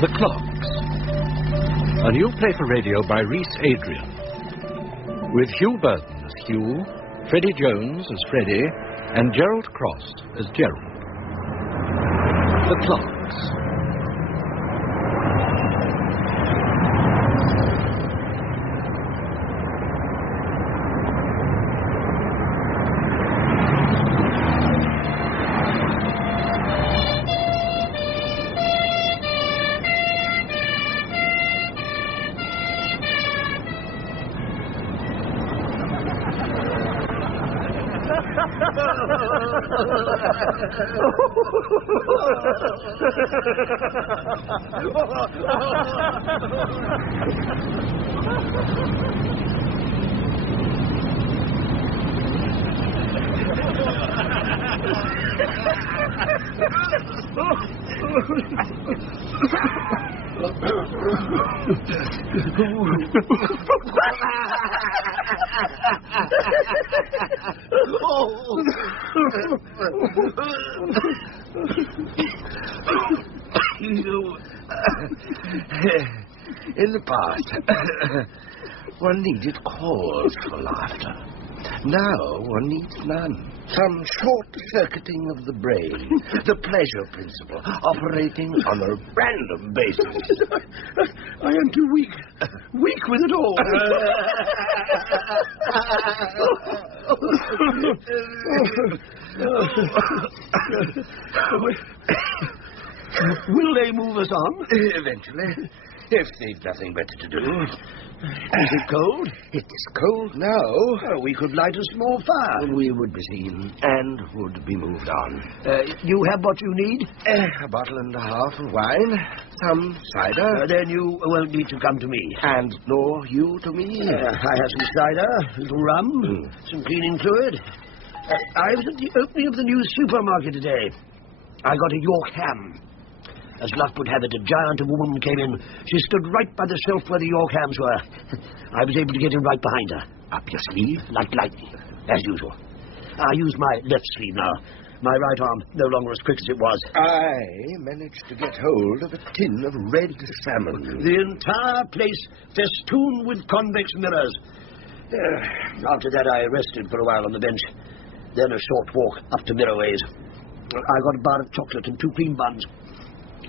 The Clerks, a new play for radio by Rhys Adrian, with Hugh Burton as Hugh, Freddie Jones as Freddie, and Gerald Cross as Gerald. The Clerks. In the past, one needed cause for laughter. Now one needs none. Some short-circuiting of the brain. The pleasure principle, operating on a random basis. I am too weak. Weak with it all. Will they move us on? Eventually, if they've nothing better to do. Is it cold? It is cold now. We could light a small fire. We would be seen and would be moved on. You have what you need? A bottle and a half of wine, some cider. Then you won't need to come to me. And nor you to me. I have some cider, a little rum, some cleaning fluid. I was at the opening of the new supermarket today. I got a York ham. As luck would have it, a giant of a woman came in. She stood right by the shelf where the York hams were. I was able to get in right behind her. Up your sleeve, like lightning, as usual. I use my left sleeve now. My right arm no longer as quick as it was. I managed to get hold of a tin of red salmon. The entire place festooned with convex mirrors. After that, I rested for a while on the bench. Then a short walk up to Mirrorways. I got a bar of chocolate and 2 cream buns.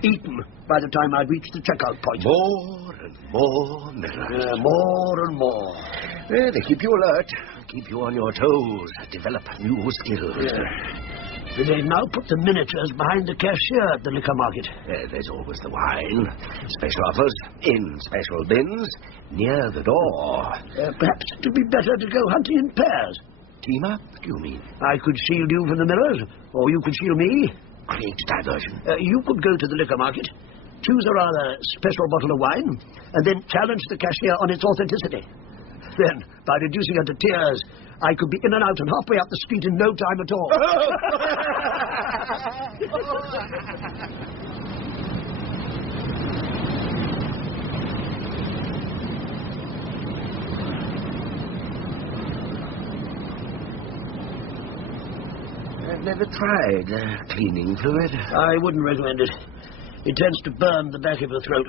Eaten by the time I'd reached the checkout point. More and more mirrors. More and more. They keep you alert, keep you on your toes, develop new skills. They've now put the miniatures behind the cashier at the liquor market. There's always the wine. Special offers, in special bins, near the door. Perhaps it would be better to go hunting in pairs. Team up, do you mean? I could shield you from the mirrors, or you could shield me. Great diversion. You could go to the liquor market, choose a rather special bottle of wine, and then challenge the cashier on its authenticity. Then, by reducing her to tears, I could be in and out and halfway up the street in no time at all. I've never tried cleaning fluid. I wouldn't recommend it. It tends to burn the back of your throat.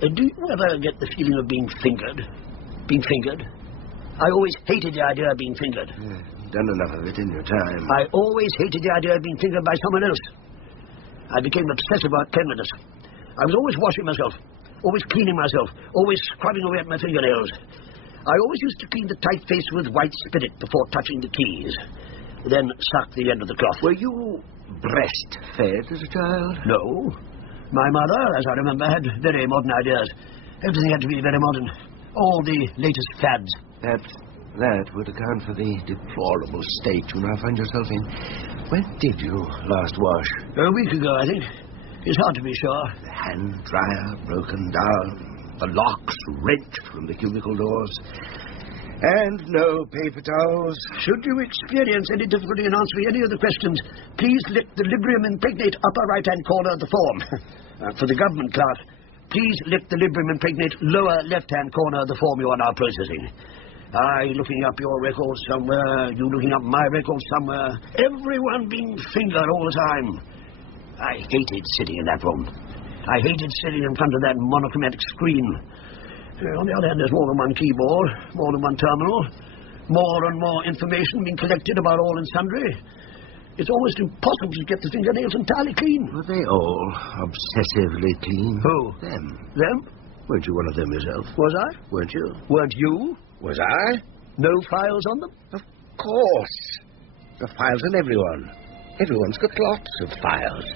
Do you ever get the feeling of being fingered? Being fingered? I always hated the idea of being fingered. You've done enough of it in your time. I always hated the idea of being fingered by someone else. I became obsessive about cleanliness. I was always washing myself, always cleaning myself, always scrubbing away at my fingernails. I always used to clean the tight face with white spirit before touching the keys. Then suck the end of the cloth. Were you breastfed as a child? No. My mother, as I remember, had very modern ideas. Everything had to be very modern. All the latest fads. Perhaps that would account for the deplorable state you now find yourself in. When did you last wash? A week ago, I think. It's hard to be sure. The hand dryer broken down, the locks wrenched from the cubicle doors, and no paper towels. Should you experience any difficulty in answering any of the questions, please lick the Librium impregnate upper right-hand corner of the form. For the government clerk, please lick the Librium impregnate lower left-hand corner of the form you are now processing. I looking up your records somewhere, you looking up my records somewhere, everyone being fingered all the time. I hated sitting in that room. I hated sitting in front of that monochromatic screen. On the other hand, there's more than one keyboard, more than one terminal, more and more information being collected about all and sundry. It's almost impossible to get the fingernails entirely clean. Were they all obsessively clean? Who? Them. Them? Weren't you one of them yourself? Was I? Weren't you? Weren't you? Was I? No files on them? Of course. The files on everyone. Everyone's got lots of files.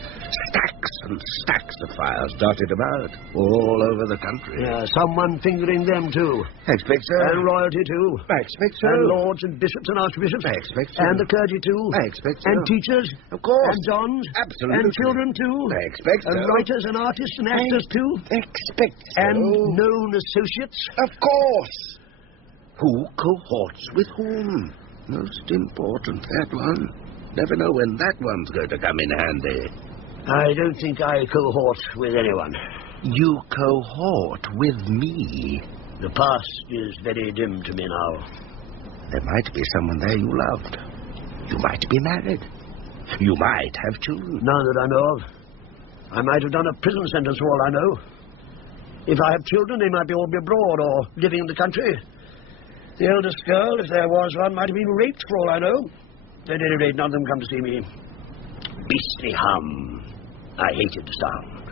Stacks and stacks of files dotted about all over the country. Yeah, someone fingering them too. I expect so. And royalty too. I expect so. And lords and bishops and archbishops. I expect so. And the clergy too. I expect so. And teachers. Of course. And Johns. Absolutely. And children too. I expect so. And writers and artists and actors too. I expect so. And known associates. Of course. Who cohorts with whom? Most important, that one. Never know when that one's going to come in handy. I don't think I cohort with anyone. You cohort with me. The past is very dim to me now. There might be someone there you loved. You might be married. You might have children. None that I know of. I might have done a prison sentence for all I know. If I have children, they might all be abroad or living in the country. The eldest girl, if there was one, might have been raped for all I know. At any rate, none of them come to see me. Beastly hum. I hated the sound.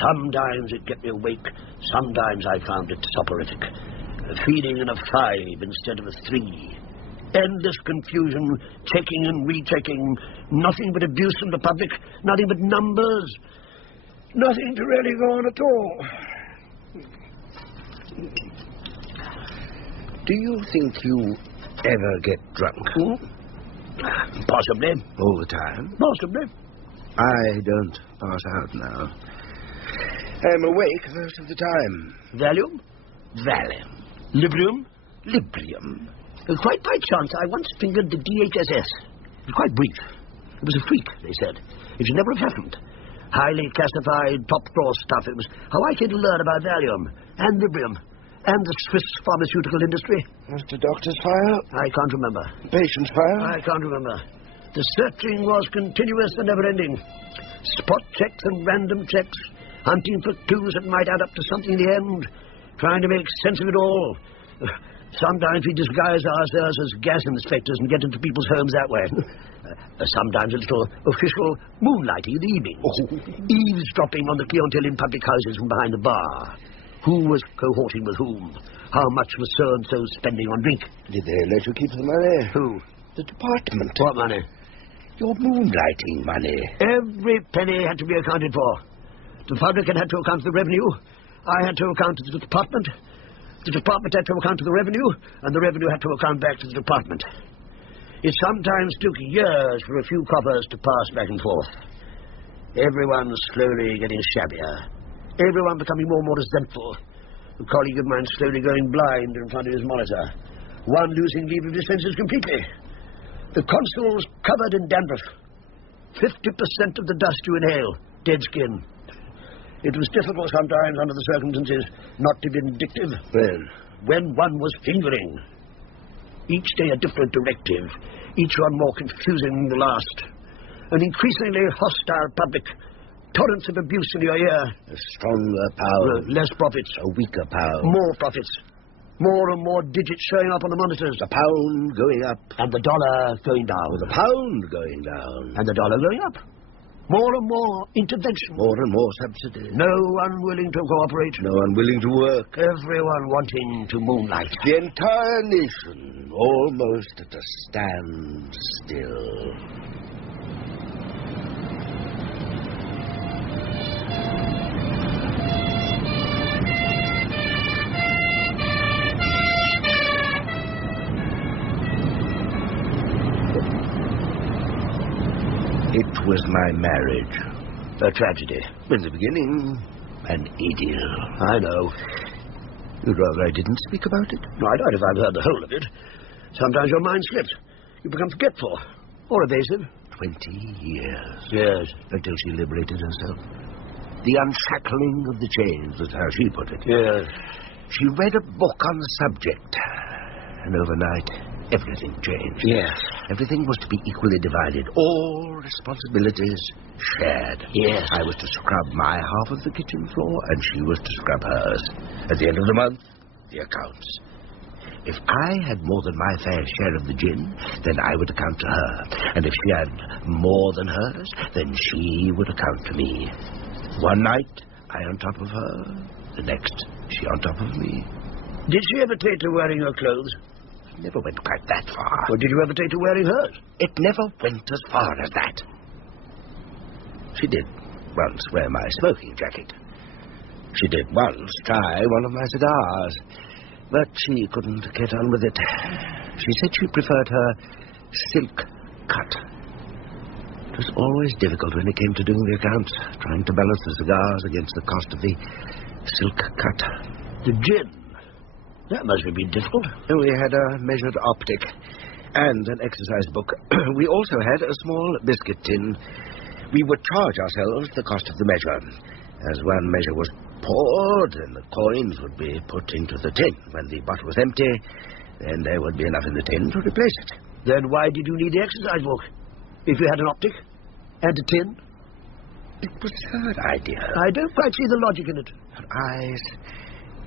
Sometimes it kept me awake. Sometimes I found it soporific. A feeling in a 5 instead of a 3. Endless confusion, checking and rechecking. Nothing but abuse from the public. Nothing but numbers. Nothing to really go on at all. Do you think you ever get drunk? Possibly. All the time? Possibly. I don't pass out now. I'm awake most of the time. Valium? Valium. Librium? Librium. Quite by chance, I once fingered the DHSS. It was quite brief. It was a freak, they said. It should never have happened. Highly classified, top-drawer stuff. It was how I came to learn about Valium and Librium and the Swiss pharmaceutical industry. Was the doctor's file? I can't remember. Patient's file? I can't remember. The searching was continuous and never-ending. Spot checks and random checks, hunting for clues that might add up to something in the end, trying to make sense of it all. Sometimes we disguise ourselves as gas inspectors and get into people's homes that way. Sometimes a little official moonlighting in the evenings. Eavesdropping on the clientele in public houses from behind the bar. Who was cohorting with whom? How much was so-and-so spending on drink? Did they let you keep the money? Who? The department. What money? Your moonlighting money. Every penny had to be accounted for. The public had to account for the revenue. I had to account to the department. The department had to account to the revenue, and the revenue had to account back to the department. It sometimes took years for a few coppers to pass back and forth. Everyone was slowly getting shabbier. Everyone becoming more and more resentful. A colleague of mine slowly going blind in front of his monitor. One losing leave of his senses completely. The consoles covered in dandruff. 50% of the dust you inhale. Dead skin. It was difficult sometimes under the circumstances not to be vindictive. When one was fingering. Each day a different directive. Each one more confusing than the last. An increasingly hostile public. Torrents of abuse in your ear. A stronger power. Less profits. A weaker power. More profits. More and more digits showing up on the monitors. The pound going up. And the dollar going down. The pound going down. And the dollar going up. More and more intervention. More and more subsidy. No one willing to cooperate. No one willing to work. Everyone wanting to moonlight. The entire nation almost at a standstill. It was my marriage. A tragedy. In the beginning, an idyll. I know. You'd rather I didn't speak about it? No, I doubt if I've heard the whole of it. Sometimes your mind slips. You become forgetful. Or evasive. 20 years. Yes. Until she liberated herself. The unshackling of the chains was how she put it. Yes. She read a book on the subject. And overnight, everything changed. Yes. Everything was to be equally divided. All responsibilities shared. Yes. I was to scrub my half of the kitchen floor, and she was to scrub hers. At the end of the month, the accounts. If I had more than my fair share of the gin, then I would account to her. And if she had more than hers, then she would account to me. One night, I on top of her. The next, she on top of me. Did she ever take to wearing her clothes? It never went quite that far. Or did you ever take to wearing hers? It never went as far as that. She did once wear my smoking jacket. She did once try one of my cigars. But she couldn't get on with it. She said she preferred her silk cut. It was always difficult when it came to doing the accounts, trying to balance the cigars against the cost of the silk cut. The gin? That must have been difficult. We had a measured optic and an exercise book. We also had a small biscuit tin. We would charge ourselves the cost of the measure. As one measure was poured, and the coins would be put into the tin. When the bottle was empty, then there would be enough in the tin to replace it. Then why did you need the exercise book? If you had an optic and a tin? It was her idea. I don't quite see the logic in it. Her eyes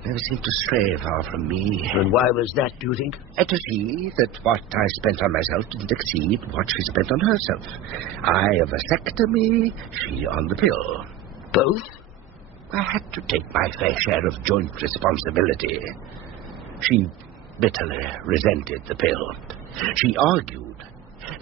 never seemed to stray far from me. And why was that, do you think? To see that what I spent on myself didn't exceed what she spent on herself. I a vasectomy, she on the pill. Both? I had to take my fair share of joint responsibility. She bitterly resented the pill. She argued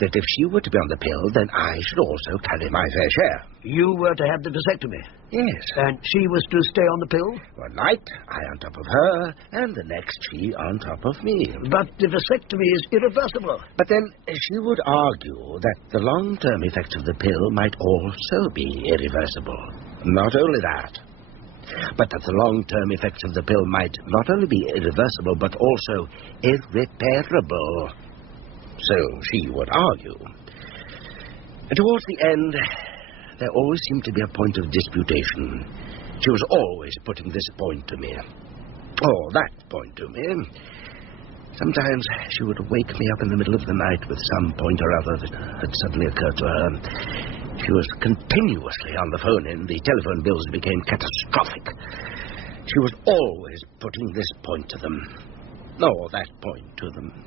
that if she were to be on the pill, then I should also carry my fair share. You were to have the vasectomy? Yes. And she was to stay on the pill? One night, I on top of her, and the next she on top of me. But the vasectomy is irreversible. But then she would argue that the long-term effects of the pill might also be irreversible. Not only that, but that the long-term effects of the pill might not only be irreversible, but also irreparable. So she would argue. And towards the end, there always seemed to be a point of disputation. She was always putting this point to me, or that point to me. Sometimes she would wake me up in the middle of the night with some point or other that had suddenly occurred to her. She was continuously on the phone, and the telephone bills became catastrophic. She was always putting this point to them, or that point to them.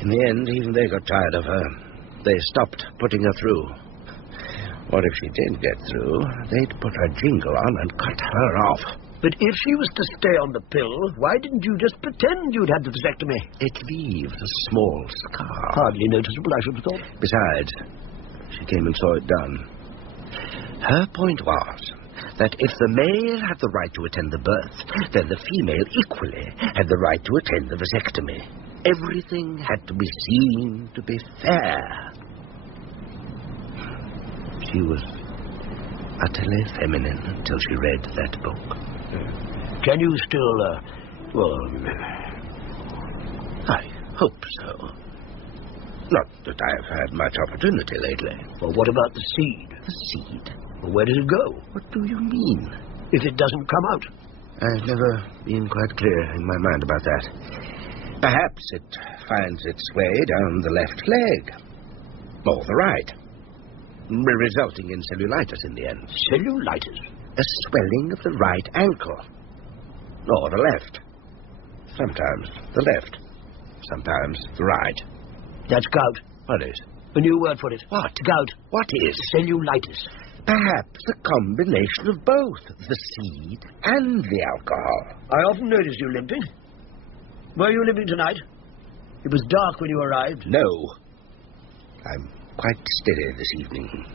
In the end, even they got tired of her. They stopped putting her through. Or if she did get through, they'd put her jingle on and cut her off. But if she was to stay on the pill, why didn't you just pretend you'd had the vasectomy? It leaves a small scar. Hardly noticeable, I should have thought. Besides, she came and saw it done. Her point was that if the male had the right to attend the birth, then the female equally had the right to attend the vasectomy. Everything had to be seen to be fair. She was utterly feminine until she read that book. Can you still, I hope so. Not that I've had much opportunity lately. Well, what about the seed? The seed? Well, where does it go? What do you mean? If it doesn't come out? I've never been quite clear in my mind about that. Perhaps it finds its way down the left leg. Or the right. Resulting in cellulitis in the end. Cellulitis? A swelling of the right ankle. Or the left. Sometimes the left. Sometimes the right. That's gout. What is? A new word for it. What? Gout. What is? Cellulitis. Perhaps a combination of both. The seed and the alcohol. I often noticed you limping. Were you limping tonight? It was dark when you arrived. No. I'm quite steady this evening.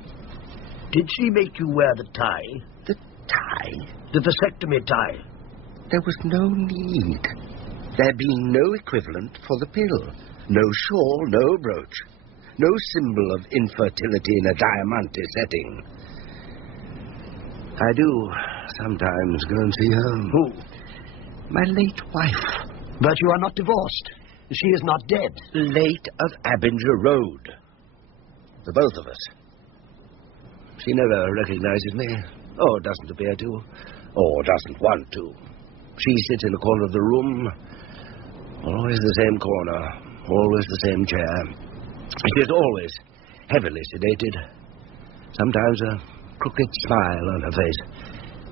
Did she make you wear the tie? The tie? The vasectomy tie. There was no need. There being no equivalent for the pill. No shawl, no brooch. No symbol of infertility in a diamante setting. I do sometimes go and see her. Who? My late wife. But you are not divorced. She is not dead. Late of Abinger Road. The both of us. She never recognizes me, or doesn't appear to, or doesn't want to. She sits in a corner of the room, Always the same corner, always the same chair. She is always heavily sedated. Sometimes a crooked smile on her face,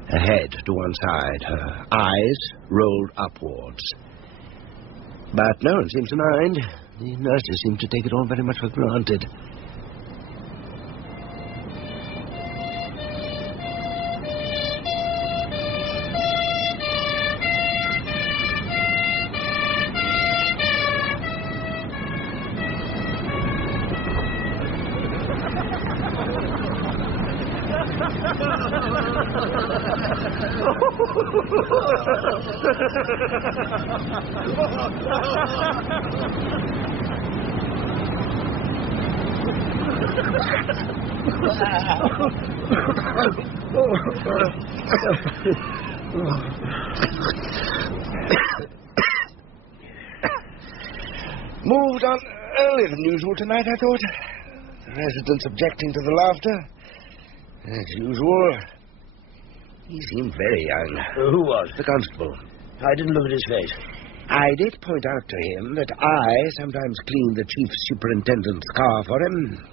her head to one side, her eyes rolled upwards. But no one seems to mind. The nurses seem to take it all very much for granted. Moved on earlier than usual tonight, I thought. The residents objecting to the laughter. As usual. He seemed very young. Who was? The constable. I didn't look at his face. I did point out to him that I sometimes cleaned the chief superintendent's car for him.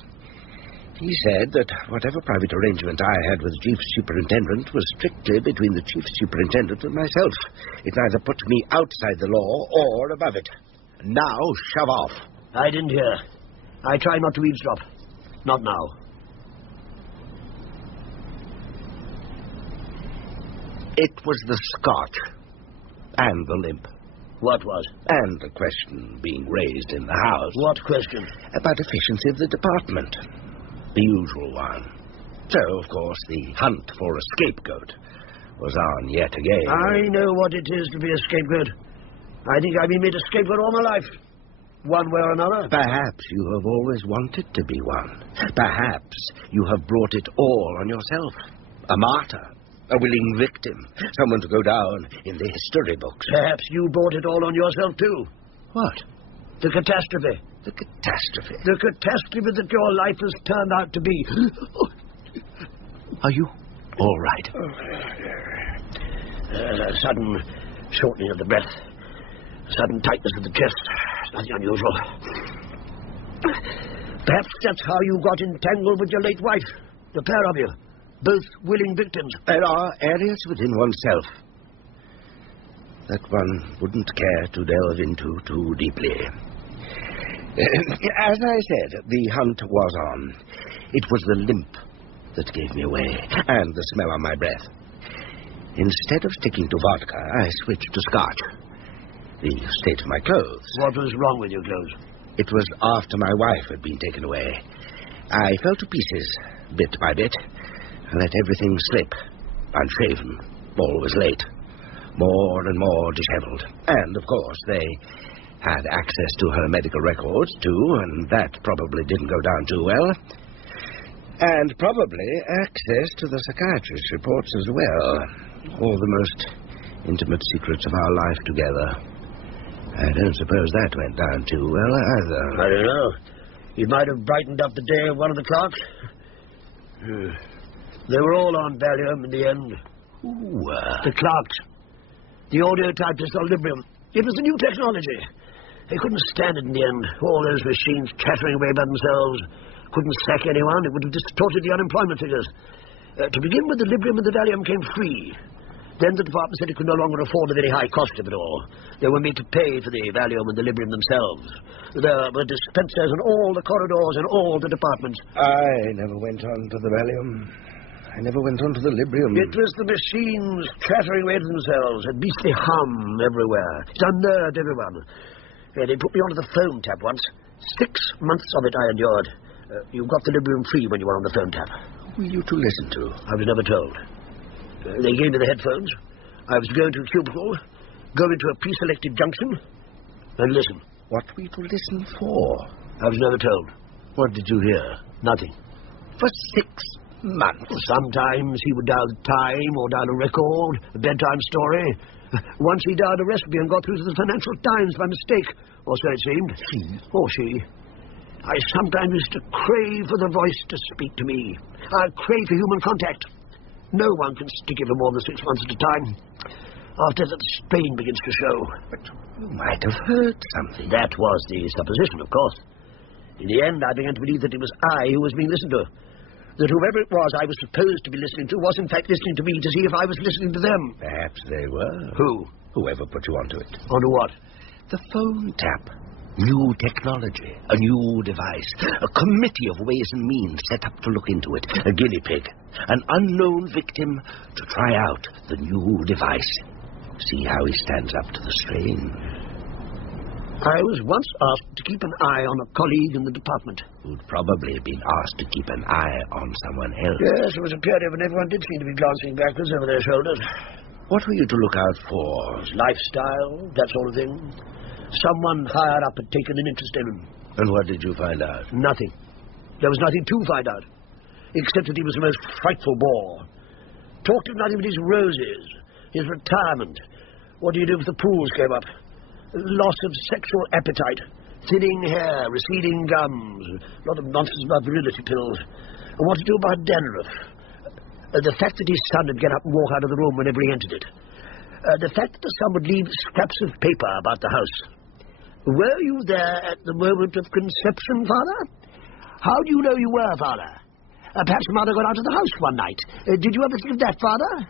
He said that whatever private arrangement I had with the chief superintendent was strictly between the chief superintendent and myself. It neither put me outside the law or above it. Now, shove off. I didn't hear. I try not to eavesdrop. Not now. It was the scotch and the limp. What was? And the question being raised in the House. What question? About efficiency of the department. The usual one. So, of course, the hunt for a scapegoat was on yet again. I know what it is to be a scapegoat. I think I've been made a scapegoat all my life. One way or another. Perhaps you have always wanted to be one. Perhaps you have brought it all on yourself. A martyr. A willing victim. Someone to go down in the history books. Perhaps you brought it all on yourself, too. What? The catastrophe. The catastrophe? The catastrophe that your life has turned out to be. Are you all right? A sudden shortening of the breath. A sudden tightness of the chest. Nothing unusual. Perhaps that's how you got entangled with your late wife. The pair of you. Both willing victims. There are areas within oneself that one wouldn't care to delve into too deeply. As I said, the hunt was on. It was the limp that gave me away, and the smell on my breath. Instead of sticking to vodka, I switched to scotch. The state of my clothes. What was wrong with your clothes? It was after my wife had been taken away. I fell to pieces, bit by bit. I let everything slip, unshaven, always late, more and more disheveled. And, of course, they had access to her medical records, too, and that probably didn't go down too well. And probably access to the psychiatrist's reports as well. All the most intimate secrets of our life together. I don't suppose that went down too well, either. I don't know. You might have brightened up the day of one of the clerks. They were all on Valium in the end. Who were? The clerks. The audio typist on Librium. It was the new technology. They couldn't stand it in the end. All those machines chattering away by themselves. Couldn't sack anyone. It would have distorted the unemployment figures. To begin with, the Librium and the Valium came free. Then the department said it could no longer afford the very high cost of it all. They were made to pay for the Valium and the Librium themselves. There were dispensers in all the corridors and all the departments. I never went on to the Valium. I never went on to the Librium. It was the machines chattering away to themselves, a beastly hum everywhere. It unnerved everyone. They put me onto the phone tap once. 6 months of it I endured. You got the Librium free when you were on the phone tap. Who were you to listen to? I was never told. They gave me the headphones. I was to go into a cubicle, go into a pre-selected junction, and listen. What were you to listen for? I was never told. What did you hear? Nothing. For 6 months? Sometimes he would dial time or dial a record, a bedtime story. Once he dialed a recipe and got through to the Financial Times by mistake, or so it seemed. He? Or she. I sometimes used to crave for the voice to speak to me. I crave for human contact. No one can stick it for more than 6 months at a time. after that strain begins to show. But you might have heard something. That was the supposition, of course. In the end, I began to believe that it was I who was being listened to. That whoever it was I was supposed to be listening to was in fact listening to me to see if I was listening to them. Perhaps they were. Who? Whoever put you onto it. Onto what? The phone tap. New technology. A new device. A committee of ways and means set up to look into it. A guinea pig. An unknown victim to try out the new device. See how he stands up to the strain. I was once asked to keep an eye on a colleague in the department. Who'd probably been asked to keep an eye on someone else. Yes, there was a period when everyone did seem to be glancing backwards over their shoulders. What were you to look out for? His lifestyle, that sort of thing. Someone higher up had taken an interest in him. And what did you find out? Nothing. There was nothing to find out, except that he was the most frightful bore. Talked of nothing but his roses, his retirement. What do you do if the pools came up? Loss of sexual appetite, thinning hair, receding gums, a lot of nonsense about virility pills. And what to do about dandruff. The fact that his son would get up and walk out of the room whenever he entered it. The fact that the son would leave scraps of paper about the house. Were you there at the moment of conception, Father? How do you know you were, Father? Perhaps Mother got out of the house one night. Did you ever think of that, Father?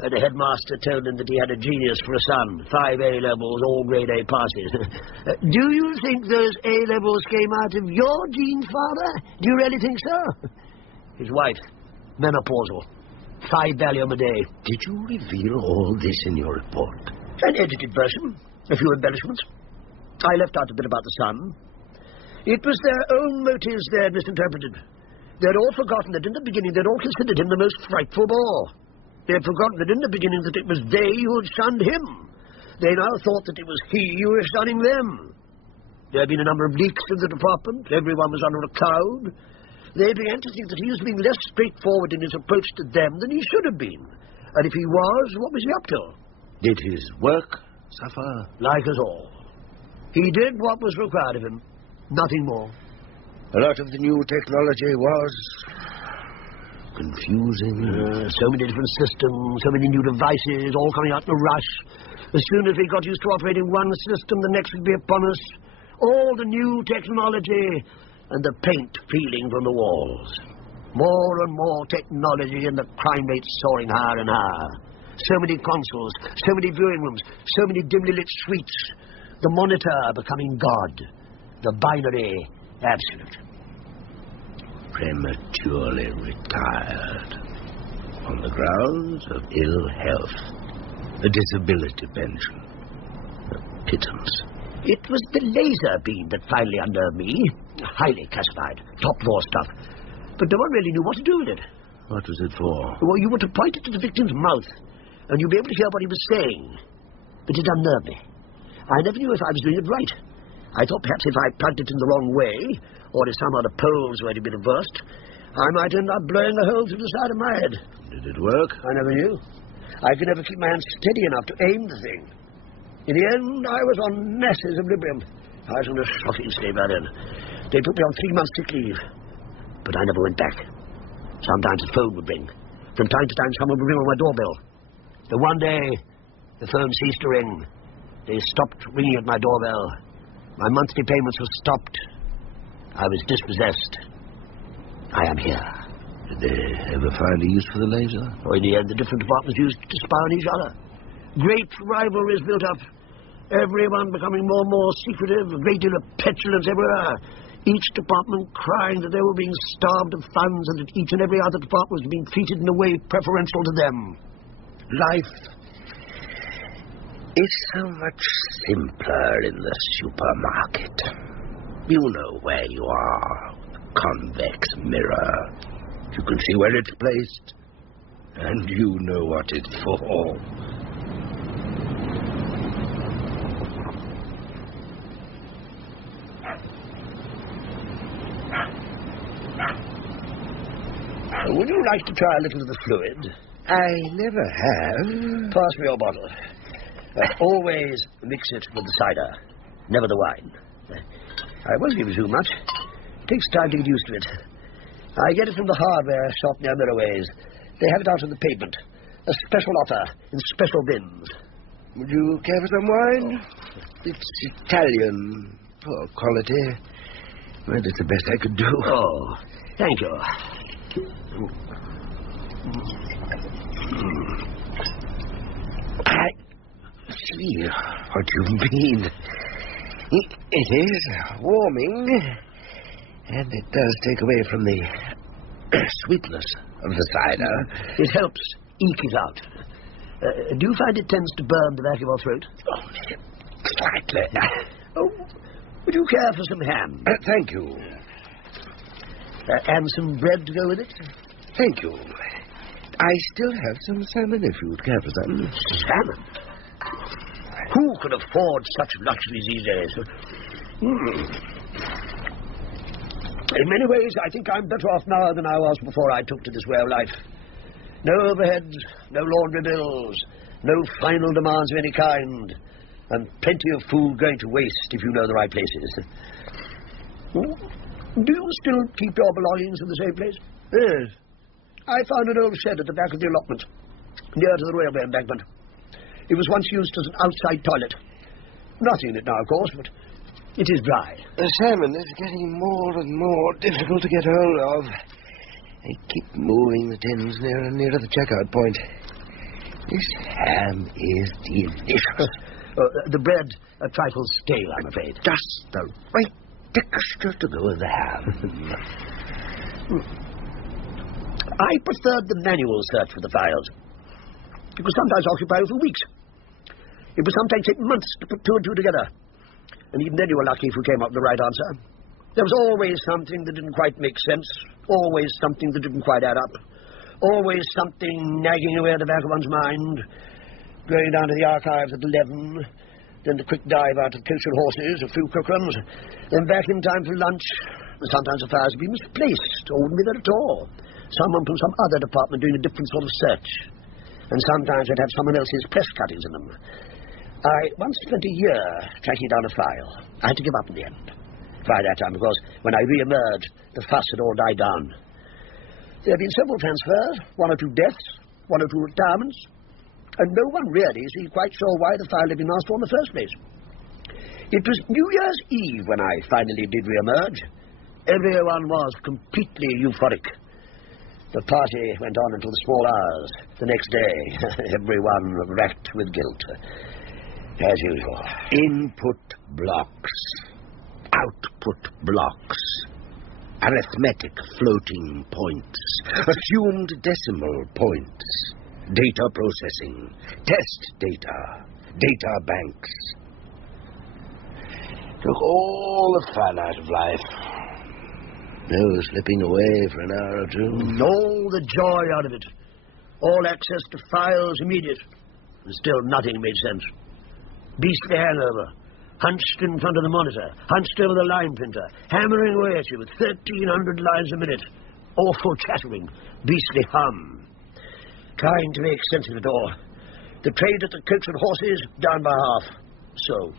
The headmaster told him that he had a genius for a son. 5 A-levels, all grade A passes. Do you think those A-levels came out of your genes, Father? Do you really think so? His wife, menopausal. 5 Valium a day. Did you reveal all this in your report? An edited version. A few embellishments. I left out a bit about the son. It was their own motives they had misinterpreted. They'd all forgotten that in the beginning they'd all considered him the most frightful bore. They had forgotten that in the beginning that it was they who had shunned him. They now thought that it was he who was shunning them. There had been a number of leaks in the department. Everyone was under a cloud. They began to think that he was being less straightforward in his approach to them than he should have been. And if he was, what was he up to? Did his work suffer? Like us all. He did what was required of him. Nothing more. A lot of the new technology was confusing. So many different systems, so many new devices, all coming out in a rush. As soon as we got used to operating one system, the next would be upon us. All the new technology and the paint peeling from the walls. More and more technology and the crime rate soaring higher and higher. So many consoles, so many viewing rooms, so many dimly lit suites. The monitor becoming God. The binary absolute. Prematurely retired. On the grounds of ill health. A disability pension. A pittance. It was the laser beam that finally unnerved me. Highly classified. Top floor stuff. But no one really knew what to do with it. What was it for? Well, you were to point it to the victim's mouth, and you'd be able to hear what he was saying. But it unnerved me. I never knew if I was doing it right. I thought perhaps if I plugged it in the wrong way, or if somehow the poles were to be reversed, I might end up blowing a hole through the side of my head. Did it work? I never knew. I could never keep my hands steady enough to aim the thing. In the end, I was on masses of Librium. I was in a shocking state by then. They put me on 3 months sick leave. But I never went back. Sometimes the phone would ring. From time to time, someone would ring on my doorbell. The one day, the phone ceased to ring. They stopped ringing at my doorbell. My monthly payments were stopped. I was dispossessed. I am here. Did they ever find a use for the laser? Or in the end, the different departments used to spy on each other. Great rivalries built up. Everyone becoming more and more secretive, a great deal of petulance everywhere. Each department crying that they were being starved of funds and that each and every other department was being treated in a way preferential to them. Life is so much simpler in the supermarket. You know where you are. Convex mirror. You can see where it's placed. And you know what it's for. Would you like to try a little of the fluid? I never have. Pass me your bottle. Always mix it with the cider, never the wine. I won't give you too much. It takes time to get used to it. I get it from the hardware shop near Mirrorways. They have it out on the pavement. A special offer in special bins. Would you care for some wine? It's Italian. Poor quality. Well, it's the best I could do. Oh, thank you. I see what you mean. It is warming, and it does take away from the sweetness of the cider. It helps eke it out. Do you find it tends to burn the back of your throat? Only slightly. Oh, would you care for some ham? Thank you. And some bread to go with it? Thank you. I still have some salmon if you'd care for them. Salmon? Who can afford such luxuries these days? In many ways, I think I'm better off now than I was before I took to this way of life. No overheads, no laundry bills, no final demands of any kind, and plenty of food going to waste if you know the right places. Do you still keep your belongings in the same place? Yes. I found an old shed at the back of the allotment, near to the railway embankment. It was once used as an outside toilet. Nothing in it now, of course, but it is dry. The salmon is getting more and more difficult to get hold of. They keep moving the tins nearer and nearer the checkout point. This ham is delicious. The bread a trifle stale, I'm afraid. Just the right texture to go with the ham. I preferred the manual search for the files. It would sometimes occupy for weeks. It would sometimes take months to put two and two together. And even then you were lucky if you came up with the right answer. There was always something that didn't quite make sense. Always something that didn't quite add up. Always something nagging away at the back of one's mind. Going down to the archives at 11. Then the quick dive out of coach and horses, a few cookums. Then back in time for lunch. And sometimes the files would be misplaced or wouldn't be there at all. Someone from some other department doing a different sort of search. And sometimes they'd have someone else's press cuttings in them. I once spent a year tracking down a file. I had to give up in the end. By that time, of course, when I re-emerged, the fuss had all died down. There have been several transfers, one or two deaths, one or two retirements, and no one really seemed quite sure why the file had been asked for in the first place. It was New Year's Eve when I finally did re-emerge. Everyone was completely euphoric. The party went on until the small hours. The next day, everyone racked with guilt. As usual. Input blocks. Output blocks. Arithmetic floating points. Assumed decimal points. Data processing. Test data. Data banks. Took all the fun out of life. No slipping away for an hour or two. All the joy out of it. All access to files immediate. And still nothing made sense. Beastly hangover. Hunched in front of the monitor. Hunched over the line printer. Hammering away at you with 1,300 lines a minute. Awful chattering. Beastly hum. Trying to make sense of it all. The trade at the coach and horses down by half. So,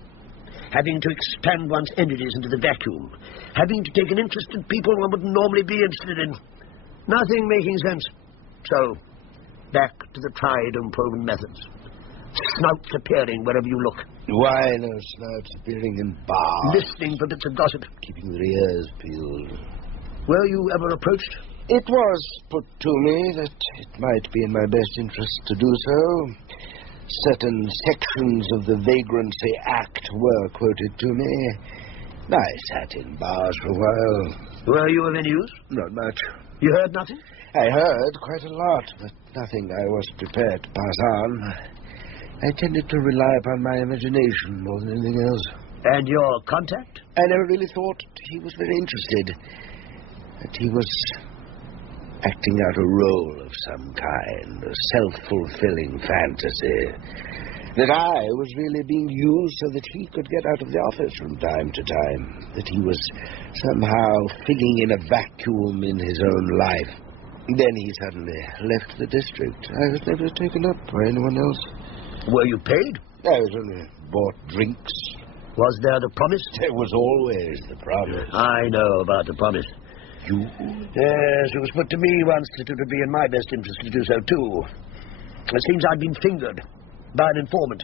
having to expand one's energies into the vacuum. Having to take an interest in people one wouldn't normally be interested in. Nothing making sense. So, back to the tried and proven methods. Snouts appearing wherever you look. Why no snouts appearing in bars? Listening for bits of gossip. Keeping their ears peeled. Were you ever approached? It was put to me that it might be in my best interest to do so. Certain sections of the Vagrancy Act were quoted to me. I sat in bars for a while. Were you of any use? Not much. You heard nothing? I heard quite a lot, but nothing I was prepared to pass on. I tended to rely upon my imagination more than anything else. And your contact? I never really thought he was very interested. That he was acting out a role of some kind, a self-fulfilling fantasy. That I was really being used so that he could get out of the office from time to time. That he was somehow filling in a vacuum in his own life. Then he suddenly left the district. I was never taken up by anyone else. Were you paid? I was only bought drinks. Was there the promise? There was always the promise. I know about the promise. You? Yes, it was put to me once that it would be in my best interest to do so, too. It seems I'd been fingered by an informant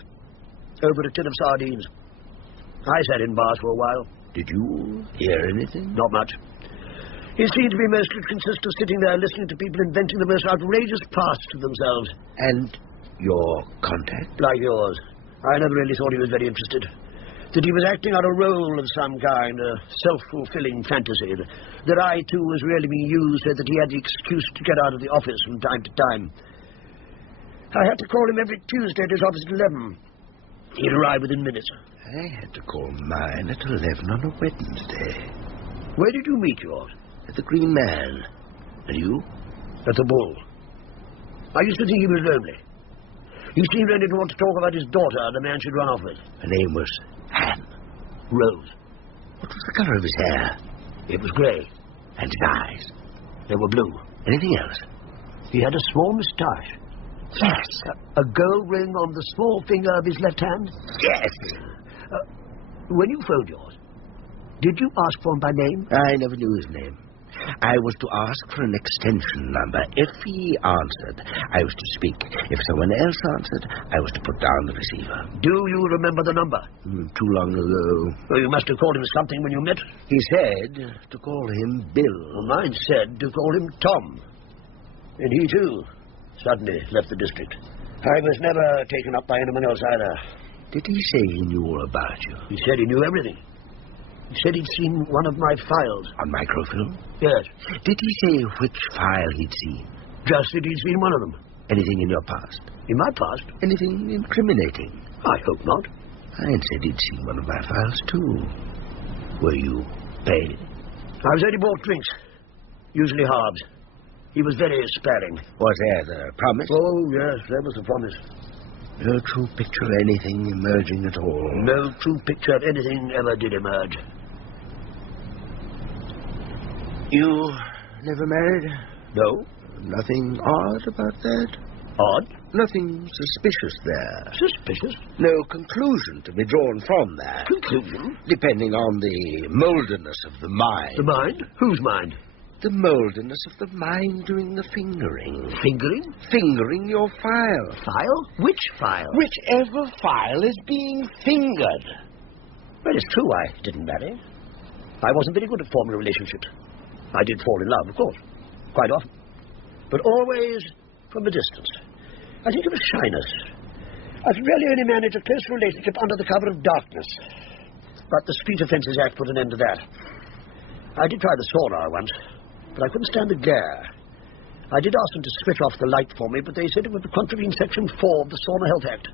over a tin of sardines. I sat in bars for a while. Did you hear anything? Not much. He seemed to be mostly consistent sitting there listening to people inventing the most outrageous pasts of themselves. And your contact? Like yours. I never really thought he was very interested. That he was acting out a role of some kind, a self-fulfilling fantasy. That I, too, was really being used so that he had the excuse to get out of the office from time to time. I had to call him every Tuesday at his office at 11. He'd arrive within minutes. I had to call mine at 11 on a Wednesday. Where did you meet yours? At the Green Man. And you? At the Bull. I used to think he was lonely. He seemed only to want to talk about his daughter, the man she'd run off with. Her name was Anne. Rose. What was the colour of his hair? It was grey. And his eyes? They were blue. Anything else? He had a small moustache. Yes. A gold ring on the small finger of his left hand? Yes. When you phoned yours, did you ask for him by name? I never knew his name. I was to ask for an extension number. If he answered, I was to speak. If someone else answered, I was to put down the receiver. Do you remember the number? Too long ago. Well, you must have called him something when you met. He said to call him Bill. Well, mine said to call him Tom. And he, too, suddenly left the district. I was never taken up by anyone else either. Did he say he knew all about you? He said he knew everything. He said he'd seen one of my files. On microfilm? Yes. Did he say which file he'd seen? Just that he'd seen one of them. Anything in your past? In my past? Anything incriminating? I hope not. I'd said he'd seen one of my files, too. Were you paid? I was only bought drinks. Usually halves. He was very sparing. Was there the promise? Oh, yes, there was the promise. No true picture of anything emerging at all. No true picture of anything ever did emerge. You never married? No. Nothing odd about that? Odd? Nothing suspicious there. Suspicious? No conclusion to be drawn from that. Conclusion? Depending on the molderness of the mind. The mind? Whose mind? The molderness of the mind doing the fingering. Fingering? Fingering your file. File? Which file? Whichever file is being fingered. Well, it's true I didn't marry. I wasn't very good at forming relationships. I did fall in love, of course. Quite often. But always from a distance. I think it was shyness. I could really only manage a close relationship under the cover of darkness. But the Street Offences Act put an end to that. I did try the sauna once, but I couldn't stand the glare. I did ask them to switch off the light for me, but they said it would contravene Section 4 of the Sauna Health Act.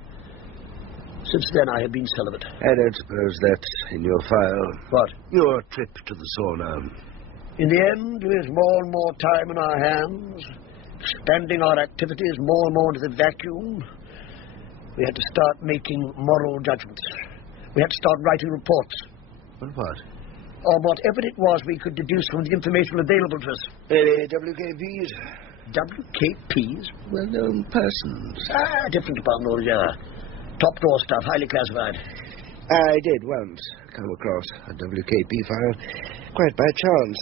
Since then, I have been celibate. I don't suppose that's in your file. What? Your trip to the sauna. In the end, with more and more time in our hands, expanding our activities more and more into the vacuum, we had to start making moral judgments. We had to start writing reports. On what? On whatever it was we could deduce from the information available to us. Any WKPs? WKPs? Well-known persons. Different department altogether. Top-drawer stuff, highly classified. I did once come across a WKP file, quite by chance.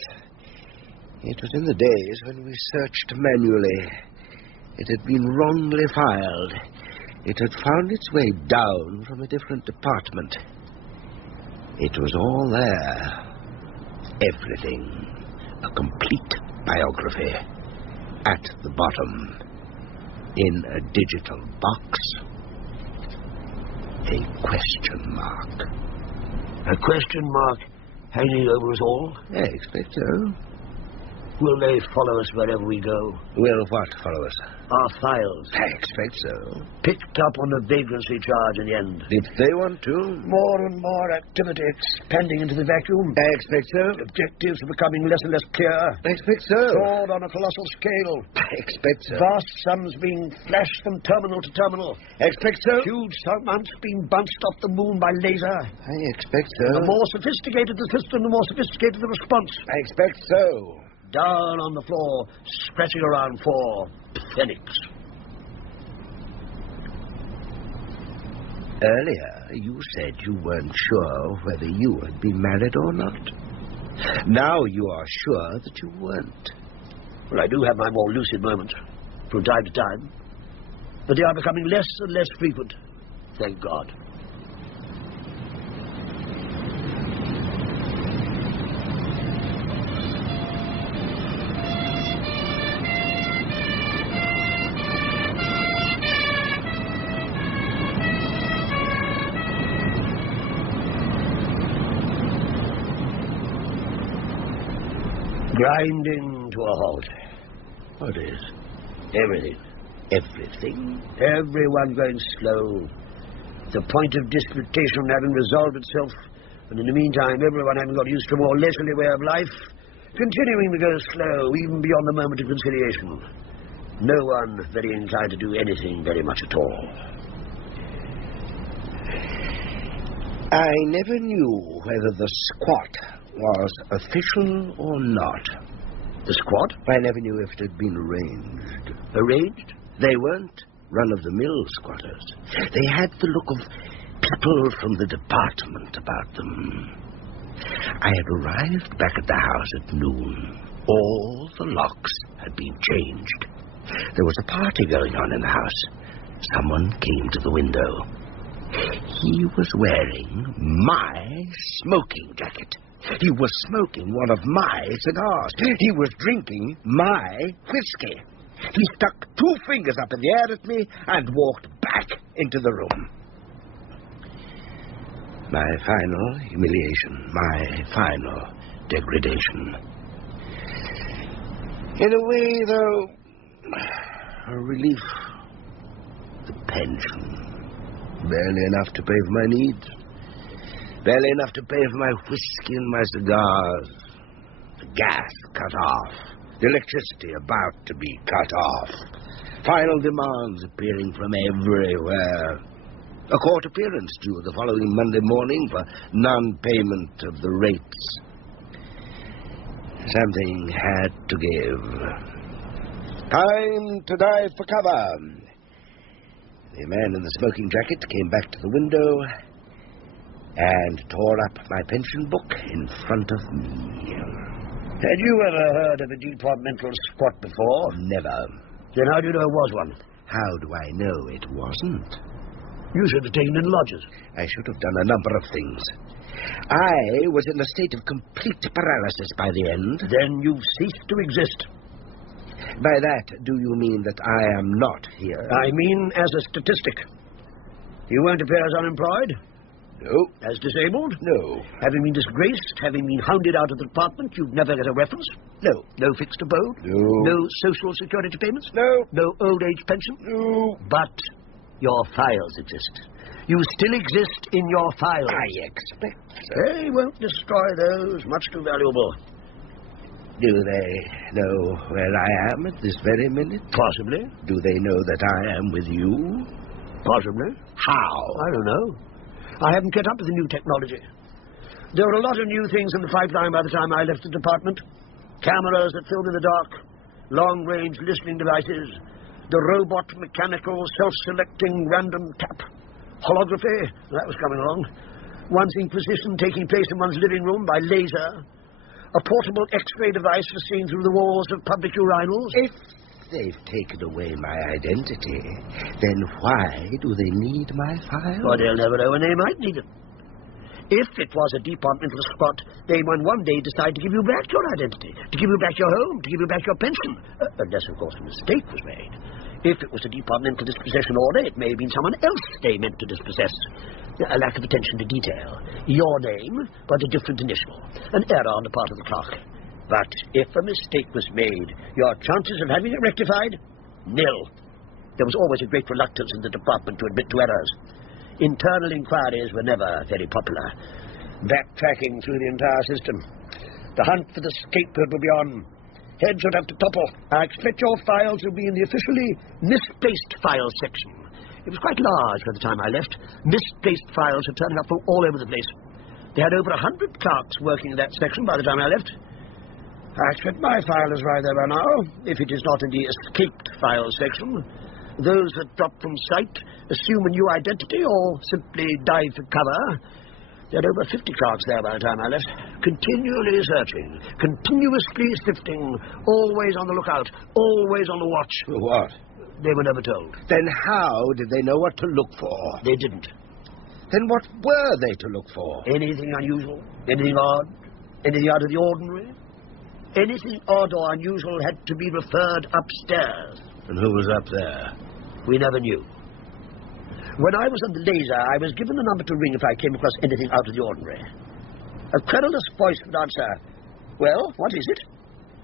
It was in the days when we searched manually. It had been wrongly filed. It had found its way down from a different department. It was all there. Everything. A complete biography. At the bottom. In a digital box. A question mark. A question mark hanging over us all? I expect so. Will they follow us wherever we go? Will what follow us? Our files. I expect so. Picked up on a vagrancy charge in the end. If they want to. More and more activity expanding into the vacuum. I expect so. Objectives are becoming less and less clear. I expect so. Stored on a colossal scale. I expect so. Vast sums being flashed from terminal to terminal. I expect so. Huge amounts being bunched off the moon by laser. I expect so. The more sophisticated the system, the more sophisticated the response. I expect so. Down on the floor, scratching around for pfennigs. Earlier, you said you weren't sure whether you had been married or not. Now you are sure that you weren't. Well, I do have my more lucid moments, from time to time. But they are becoming less and less frequent. Thank God. Grinding to a halt. What is? Everything. Everything? Everyone going slow. The point of disputation having resolved itself, and in the meantime everyone having got used to a more leisurely way of life, continuing to go slow, even beyond the moment of conciliation. No one very inclined to do anything very much at all. I never knew whether the squat was official or not. The squat? I never knew if it had been arranged. Arranged? They weren't run-of-the-mill squatters. They had the look of people from the department about them. I had arrived back at the house at noon. All the locks had been changed. There was a party going on in the house. Someone came to the window. He was wearing my smoking jacket. He was smoking one of my cigars. He was drinking my whiskey. He stuck 2 fingers up in the air at me and walked back into the room. My final humiliation, my final degradation. In a way, though, a relief. The pension. Barely enough to pay for my needs. Barely enough to pay for my whiskey and my cigars. The gas cut off. The electricity about to be cut off. Final demands appearing from everywhere. A court appearance due the following Monday morning for non-payment of the rates. Something had to give. Time to dive for cover. The man in the smoking jacket came back to the window and tore up my pension book in front of me. Had you ever heard of a departmental squat before? Never. Then how do you know it was one? How do I know it wasn't? You should have taken in lodgers. I should have done a number of things. I was in a state of complete paralysis by the end. Then you've ceased to exist. By that, do you mean that I am not here? I mean as a statistic. You won't appear as unemployed? No. As disabled? No. Having been disgraced, having been hounded out of the department, you'd never get a reference? No. No fixed abode? No. No social security payments? No. No old age pension? No. But your files exist. You still exist in your files. I expect so. They won't destroy those. Much too valuable. Do they know where I am at this very minute? Possibly. Do they know that I am with you? Possibly. How? I don't know. I haven't kept up with the new technology. There were a lot of new things in the pipeline by the time I left the department. Cameras that film in the dark, long-range listening devices, the robot mechanical self-selecting random tap, holography, that was coming along, one's inquisition taking place in one's living room by laser, a portable X-ray device for seeing through the walls of public urinals. If they've taken away my identity, then why do they need my file? Well, they'll never know when they might need it. If it was a departmental squat, they might one day decide to give you back your identity, to give you back your home, to give you back your pension. Unless, of course, a mistake was made. If it was a departmental dispossession order, it may have been someone else they meant to dispossess. A lack of attention to detail. Your name, but a different initial. An error on the part of the clerk. But if a mistake was made, your chances of having it rectified? Nil. There was always a great reluctance in the department to admit to errors. Internal inquiries were never very popular. Backtracking through the entire system. The hunt for the scapegoat will be on. Heads would have to topple. I expect your files will be in the officially misplaced files section. It was quite large by the time I left. Misplaced files were turning up from all over the place. They had over 100 clerks working in that section by the time I left. I expect my file is right there by now, if it is not in the escaped files section. Those that drop from sight, assume a new identity, or simply dive for cover. There had over 50 clerks there by the time I left, continually searching, continuously sifting, always on the lookout, always on the watch. For what? They were never told. Then how did they know what to look for? They didn't. Then what were they to look for? Anything unusual? Anything odd? Anything out of the ordinary? Anything odd or unusual had to be referred upstairs. And who was up there? We never knew. When I was on the laser, I was given a number to ring if I came across anything out of the ordinary. A querulous voice would answer, "Well, what is it?"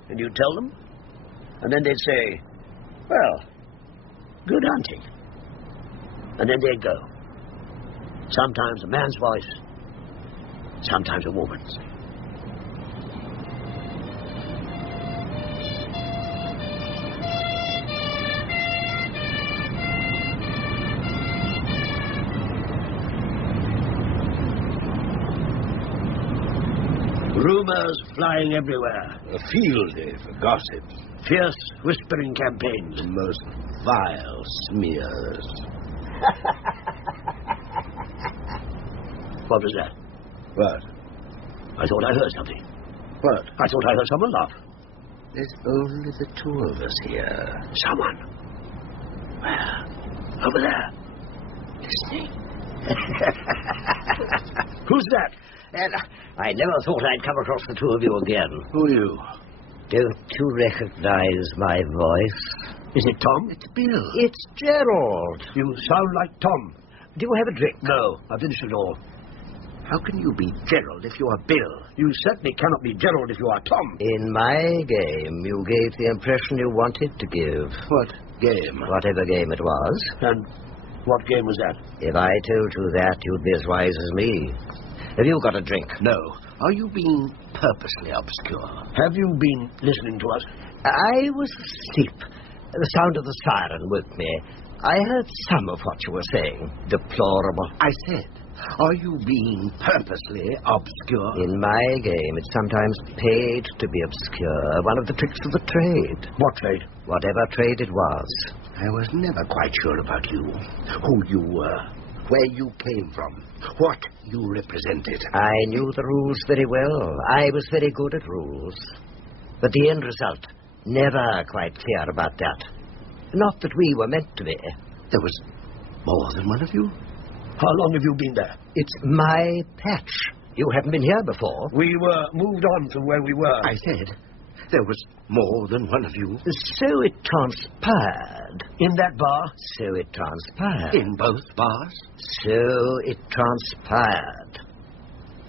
And you'd tell them. And then they'd say, "Well, good hunting." And then they'd go. Sometimes a man's voice, sometimes a woman's. Rumors flying everywhere. A field day for gossip. Fierce whispering campaigns. The most vile smears. What was that? What? I thought I heard something. What? I thought I heard someone laugh. There's only the two of us here. Someone. Where? Over there. Listening. Who's that? And I never thought I'd come across the two of you again. Who are you? Don't you recognize my voice? Is it Tom? It's Bill. It's Gerald. You sound like Tom. Do you have a drink? No, I've finished it all. How can you be Gerald if you are Bill? You certainly cannot be Gerald if you are Tom. In my game, you gave the impression you wanted to give. What game? Whatever game it was. And what game was that? If I told you that, you'd be as wise as me. Have you got a drink? No. Are you being purposely obscure? Have you been listening to us? I was asleep. The sound of the siren woke me. I heard some of what you were saying. Deplorable. I said, are you being purposely obscure? In my game, it's sometimes paid to be obscure. One of the tricks of the trade. What trade? Whatever trade it was. I was never quite sure about you. Who you were. Where you came from. What you represented. I knew the rules very well. I was very good at rules. But the end result, never quite clear about that. Not that we were meant to be. There was more than one of you? How long have you been there? It's my patch. You haven't been here before. We were moved on from where we were. I said there was more than one of you. So it transpired. In that bar? So it transpired. In both bars? So it transpired.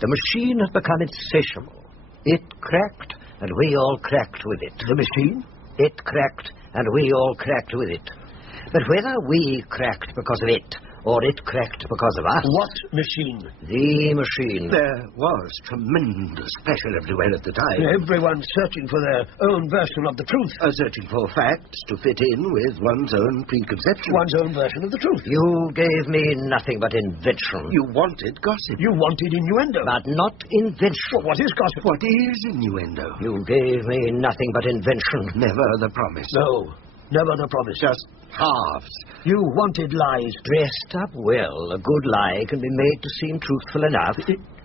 The machine had become insatiable. It cracked, and we all cracked with it. The machine? It cracked, and we all cracked with it. But whether we cracked because of it, or it cracked because of us... What machine? The machine. There was tremendous pressure everywhere at the time. Everyone searching for their own version of the truth. Searching for facts to fit in with one's own preconception. One's own version of the truth. You gave me nothing but invention. You wanted gossip. You wanted innuendo. But not invention. What is gossip? What is innuendo? You gave me nothing but invention. Never the promise. No, never the promise. Just halves. You wanted lies. Dressed up well, a good lie can be made to seem truthful enough.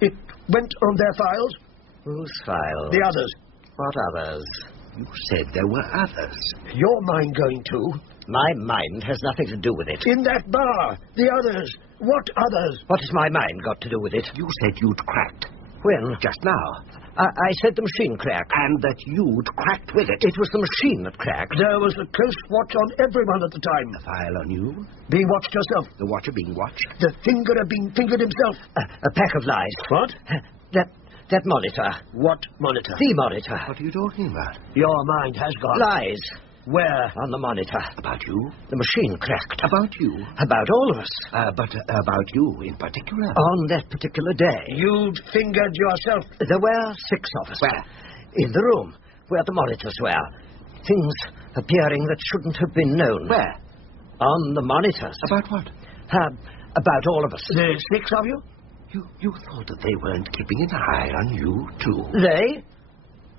It went on their files? Whose files? The others. What others? You said there were others. Your mind going too? My mind has nothing to do with it. In that bar, the others. What others? What has my mind got to do with it? You said you'd cracked. When? Just now. I said the machine cracked. And that you'd cracked with it. It was the machine that cracked. There was a close watch on everyone at the time. The file on you? Being watched yourself. The watcher being watched? The fingerer being fingered himself. A pack of lies. What? That monitor. What monitor? The monitor. What are you talking about? Your mind has gone. Lies. Where? On the monitor. About you? The machine cracked. About you? About all of us. But about you in particular? On that particular day. You'd fingered yourself. There were 6 of us. Where? In the room where the monitors were. Things appearing that shouldn't have been known. Where? On the monitors. About what? About all of us. The 6 of you? You thought that they weren't keeping an eye on you, too? They?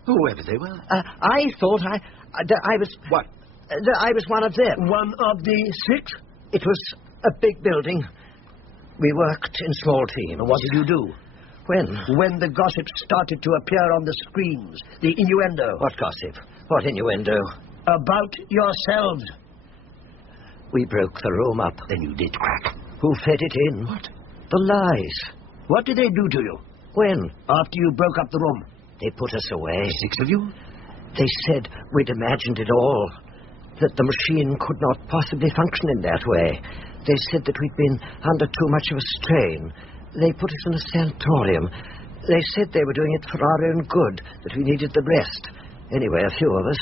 Whoever they were. I thought I was... What? I was one of them. One of the 6? It was a big building. We worked in small teams. What did you do? When? When the gossip started to appear on the screens. The innuendo. What gossip? What innuendo? About yourselves. We broke the room up. Then you did crack. Who fed it in? What? The lies. What did they do to you? When? After you broke up the room? They put us away. 6 of you? They said we'd imagined it all, that the machine could not possibly function in that way. They said that we'd been under too much of a strain. They put us in a sanatorium. They said they were doing it for our own good, that we needed the rest. Anyway, a few of us.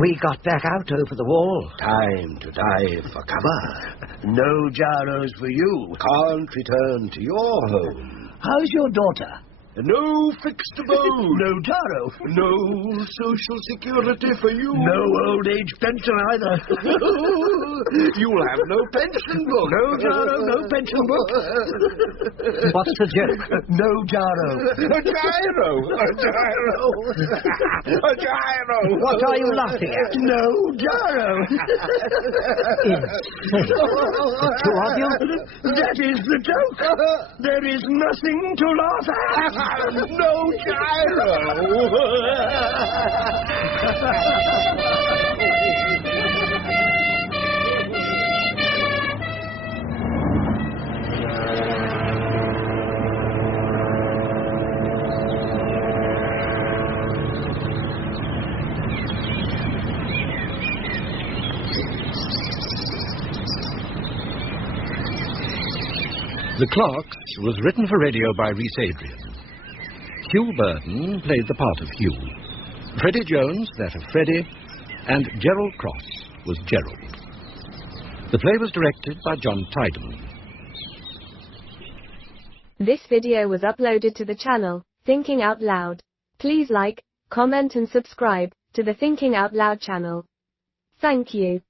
We got back out over the wall. Time to dive for cover. No gyros for you. Can't return to your home. How's your daughter? No fixed abode. No gyro. No social security for you. No old age pension either. You'll have no pension book. No gyro, no pension book. What's the joke? No gyro. A gyro. A gyro. A gyro. What are you laughing at? No gyro. Insane. The two of you? That is the joke. There is nothing to laugh at. No gyro. The Clerks was written for radio by Rhys Adrian. Hugh Burden played the part of Hugh. Freddie Jones, that of Freddie, and Gerald Cross was Gerald. The play was directed by John Tyden. This video was uploaded to the channel, Thinking Out Loud. Please like, comment and subscribe to the Thinking Out Loud channel. Thank you.